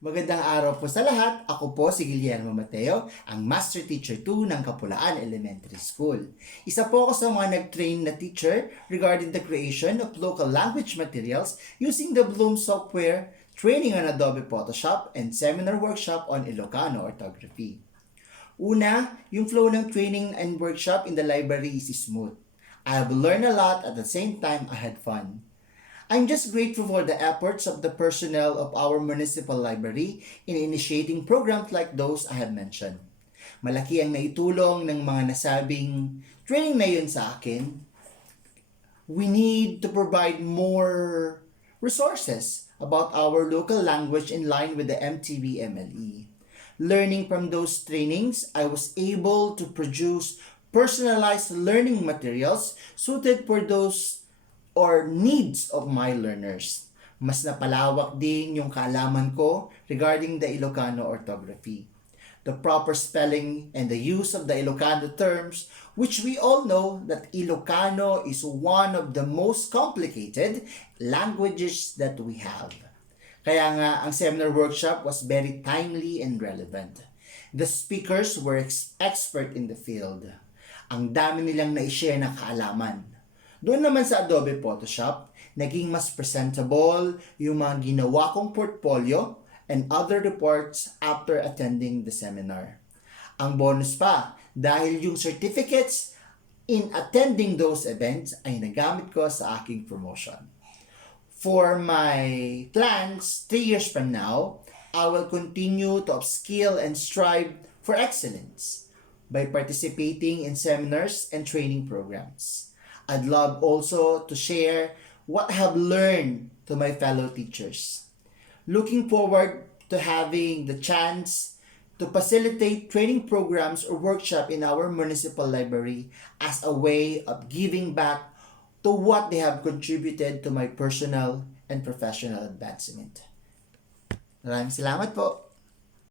Magandang araw po sa lahat. Ako po si Guillermo Mateo, ang Master Teacher 2 ng Kapulaan Elementary School. Isa po ako sa mga nag-train na teacher regarding the creation of local language materials using the Bloom software, training on Adobe Photoshop, and seminar workshop on Ilocano orthography. Una, yung flow ng training and workshop in the library is smooth. I have learned a lot at the same time I had fun. I'm just grateful for the efforts of the personnel of our municipal library in initiating programs like those I have mentioned. Malaki ang naitulong ng mga nasabing training na yun sa akin. We need to provide more resources about our local language in line with the MTV MLE. Learning from those trainings, I was able to produce personalized learning materials suited for those or needs of my learners. Mas napalawak din yung kaalaman ko regarding the Ilocano orthography. The proper spelling and the use of the Ilocano terms, which we all know that Ilocano is one of the most complicated languages that we have. Kaya nga, ang seminar workshop was very timely and relevant. The speakers were expert in the field. Ang dami nilang na-share na kaalaman. Doon naman sa Adobe Photoshop, naging mas presentable yung mga ginawa kong portfolio and other reports after attending the seminar. Ang bonus pa, dahil yung certificates in attending those events ay nagamit ko sa aking promotion. For my plans, 3 years from now, I will continue to upskill and strive for excellence by participating in seminars and training programs. I'd love also to share what I have learned to my fellow teachers. Looking forward to having the chance to facilitate training programs or workshop in our municipal library as a way of giving back to what they have contributed to my personal and professional advancement. Maraming salamat po.